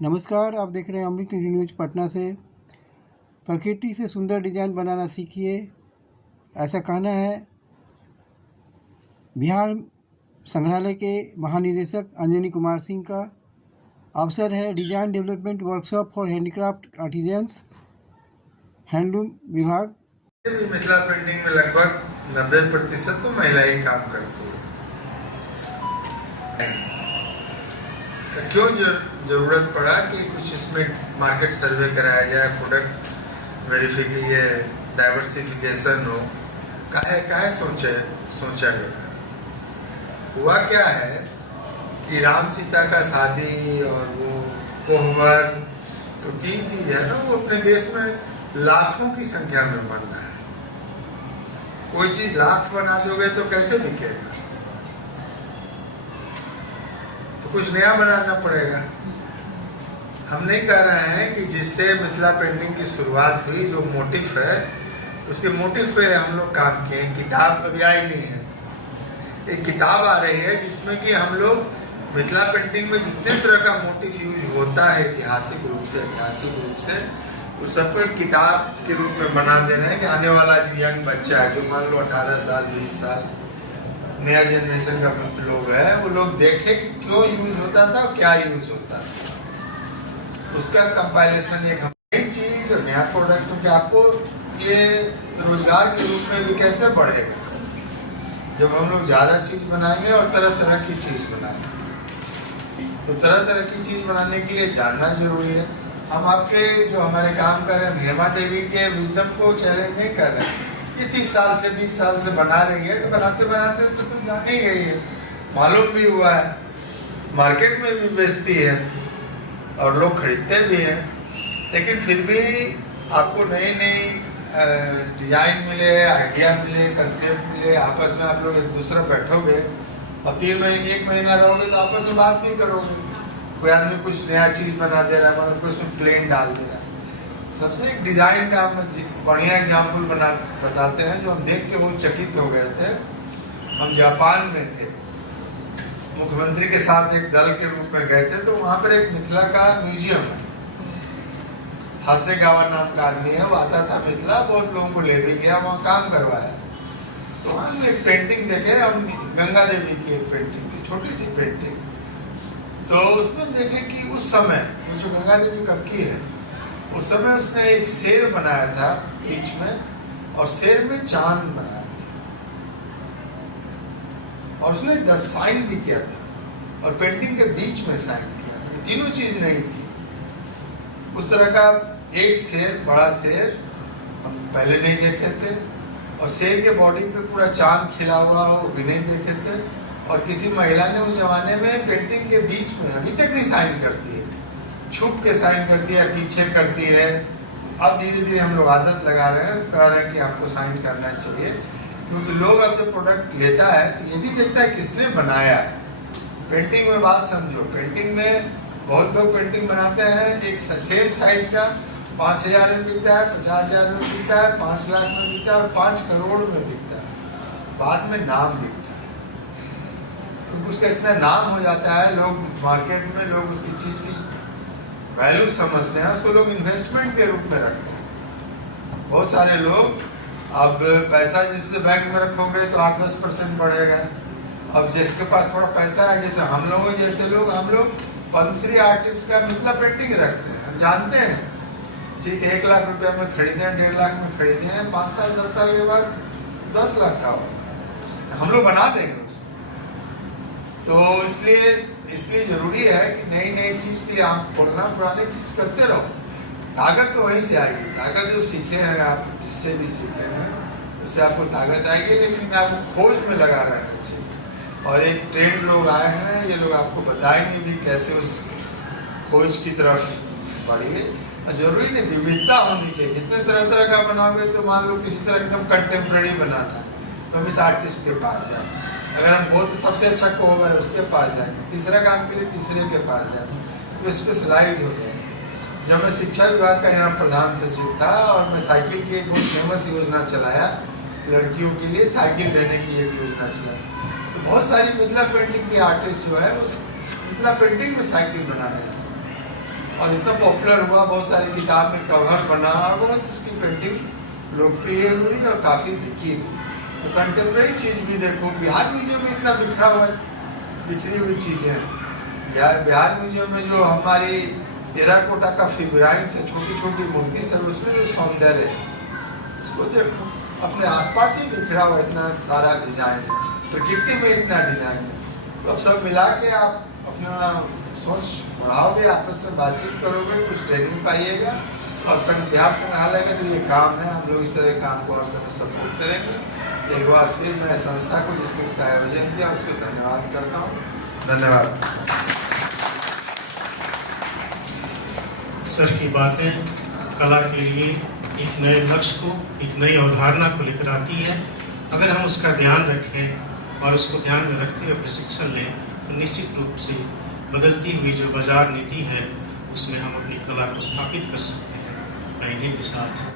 नमस्कार, आप देख रहे हैं अमृत न्यूज पटना से। प्रकृति से सुंदर डिजाइन बनाना सीखिए, ऐसा कहना है बिहार संग्रहालय के महानिदेशक अंजनी कुमार सिंह का। अवसर है design development workshop for handicraft artisans, handloom विभाग। मिथिला पेंटिंग में लगभग 90% तो महिला ही काम करती है। क्यों जरूरत पड़ा कि कुछ इसमें मार्केट सर्वे कराया जाए, प्रोडक्ट वेरिफिकेशन, डाइवर्सिफिकेशन हो, काहे सोचा गया। हुआ क्या है कि राम सीता का शादी और वो कोहबर, तो 3 चीज है ना, वो अपने देश में लाखों की संख्या में बन रहा है। कोई चीज लाख बना दोगे तो कैसे बिकेगा, तो कुछ नया बनाना पड़ेगा। हम नहीं कह रहे हैं कि जिससे मिथिला पेंटिंग की शुरुआत हुई, जो मोटिफ है उसके मोटिफ पे हम लोग काम किए। किताब अभी आई नहीं है, एक किताब आ रही है जिसमें कि हम लोग मिथिला पेंटिंग में जितने तरह का मोटिफ यूज होता है ऐतिहासिक रूप से उस सबको एक किताब के रूप में बना दे रहे हैं कि आने वाला जो यंग बच्चा है, जो मान लो 18 साल 20 साल नया जनरेशन का लोग है, वो लोग देखे कि क्यों यूज होता था और क्या यूज होता था। उसका कंपाइलेशन एक नई चीज और नया प्रोडक्ट कि आपको ये रोजगार के रूप में भी कैसे बढ़ेगा जब हम लोग ज्यादा चीज बनाएंगे और तरह तरह की चीज बनाएंगे। तो तरह तरह की चीज बनाने के लिए जानना जरूरी है। हम आपके जो हमारे काम कर रहे हैं, हेमा देवी के विजडम को चैलेंज नहीं कर रहे हैं। ये 30 साल से 20 साल से बना रही है, तो बनाते बनाते तो तुम जान ही गई है, मालूम भी हुआ है, मार्केट में भी बेचती है और लोग खरीदते भी हैं। लेकिन फिर भी आपको नई नई डिजाइन मिले, आइडिया मिले, कंसेप्ट मिले, आपस में आप लोग एक दूसरा बैठोगे और 1 महीना रहोगे तो आपस में बात नहीं करोगे। कोई आदमी कुछ नया चीज बना दे रहा है, मतलब कोई उसमें प्लेन डाल दे रहा है। सबसे एक डिजाइन का हम बढ़िया एग्जाम्पल बताते हैं, जो हम देख के बहुत चकित हो गए थे। हम जापान में थे, मुख्यमंत्री के साथ एक दल के रूप में गए थे, तो वहाँ पर एक मिथिला का म्यूजियम है। हासेगावा नाम का आदमी है, वो आता था मिथिला, बहुत लोगों को ले भी गया, वहाँ काम करवाया। तो हम एक पेंटिंग देखे, हम गंगा देवी की एक पेंटिंग थी, छोटी सी पेंटिंग। तो उसमें देखे कि उस समय जो गंगा देवी कब की है, उस समय उसने एक शेर बनाया था बीच में, और शेर में चांद बनाया था, और उसने 10 साइन भी किया था, और पेंटिंग के बीच में साइन किया था। तीनों चीज नहीं थी। उस तरह का एक शेर, बड़ा शेर हम पहले नहीं देखे थे, और शेर के बॉडी पे पूरा चांद खिला हुआ हो भी नहीं देखे थे। और किसी महिला ने उस जमाने में पेंटिंग के बीच में, अभी तक नहीं साइन करती है, छुप के साइन करती है, पीछे करती है। अब धीरे धीरे हम लोग आदत लगा रहे हैं, कह रहे हैं कि आपको साइन करना चाहिए, क्योंकि लोग अब जब प्रोडक्ट लेता है तो ये भी देखता है किसने बनाया है। पेंटिंग में बात समझो, पेंटिंग में बहुत लोग पेंटिंग बनाते हैं, एक सेम साइज का 5,000 में बिकता है, 50,000 में बिकता है, 5 लाख में बिकता है और 5 करोड़ में बिकता है। बाद में नाम बिकता है, क्योंकि उसका इतना नाम हो जाता है, लोग मार्केट में लोग उसकी चीज की वैल्यू समझते हैं, उसको लोग इन्वेस्टमेंट के रूप में रखते हैं। बहुत सारे लोग, अब पैसा जिससे बैंक में रखोगे तो 8-10% बढ़ेगा। अब जिसके पास थोड़ा पैसा है, जैसे हम लोग जैसे लोग, हम लोग पद्मश्री आर्टिस्ट का मिथिला पेंटिंग रखते हैं। हम जानते हैं ठीक है, 1 लाख रुपया में खरीदे हैं, 1.5 लाख में खरीदे हैं, 5 साल 10 साल के बाद 10 लाख का होगा, हम लोग बना देंगे उसको। तो इसलिए जरूरी है कि नई नई चीज के लिए आप खोलना, पुरानी चीज करते रहो। ताकत तो वहीं से आएगी, ताकत जो सीखे हैं आप, जिससे भी सीखे हैं उससे आपको ताकत आएगी, लेकिन आपको खोज में लगा रहना चाहिए। और एक ट्रेंड लोग आए हैं, ये लोग आपको बताएंगे भी कैसे उस खोज की तरफ बढ़िए। और जरूरी नहीं विविधता होनी चाहिए, जितने तरह तरह का बनाओगे तो मान लो किसी तरह एकदम कंटेम्प्रेरी बनाना है, तो हम इस आर्टिस्ट के पास जाएंगे। अगर हम बहुत सबसे अच्छा कोहबर है उसके पास जाएंगे, तीसरा काम के लिए तीसरे के पास जाएंगे, तो स्पेशलाइज हो जाए। जब मैं शिक्षा विभाग का यहाँ प्रधान सचिव था, और मैं साइकिल की एक बहुत फेमस योजना चलाया, लड़कियों के लिए साइकिल देने की एक योजना चलाई, तो बहुत सारी मिथिला पेंटिंग की आर्टिस्ट जो है वो मिथिला पेंटिंग में साइकिल बनाने लगे। और इतना पॉपुलर हुआ, बहुत सारी किताब में कवर बना, बहुत उसकी पेंटिंग लोकप्रिय हुई और काफ़ी बिकी हुई। तो कंटेम्प्रेरी चीज़ भी देखो, बिहार म्यूजियम में इतना बिखरा हुआ है, बिखरी हुई चीज़ें हैं। बिहार म्यूजियम में जो हमारी टेराकोटा का फिगराइन से छोटी छोटी मूर्ति सब, उसमें जो सौंदर्य है उसको देखो। अपने आसपास ही बिखरा हुआ इतना सारा डिज़ाइन है, प्रकृति में इतना डिज़ाइन है। तो अब सब मिला के आप अपना सोच बढ़ाओगे, आपस में बातचीत करोगे, कुछ ट्रेनिंग पाइएगा। और बिहार संग्रहालय का जो ये काम है, हम लोग इस तरह के काम को हर समय सपोर्ट करेंगे। एक बार फिर मैं संस्था को जिसने इसका आयोजन किया उसको धन्यवाद करता हूँ। धन्यवाद। सर की बातें कला के लिए एक नए लक्ष्य को, एक नई अवधारणा को लेकर आती है। अगर हम उसका ध्यान रखें और उसको ध्यान में रखते हुए प्रशिक्षण लें तो निश्चित रूप से बदलती हुई जो बाजार नीति है उसमें हम अपनी कला को स्थापित कर सकते हैं आईने के साथ।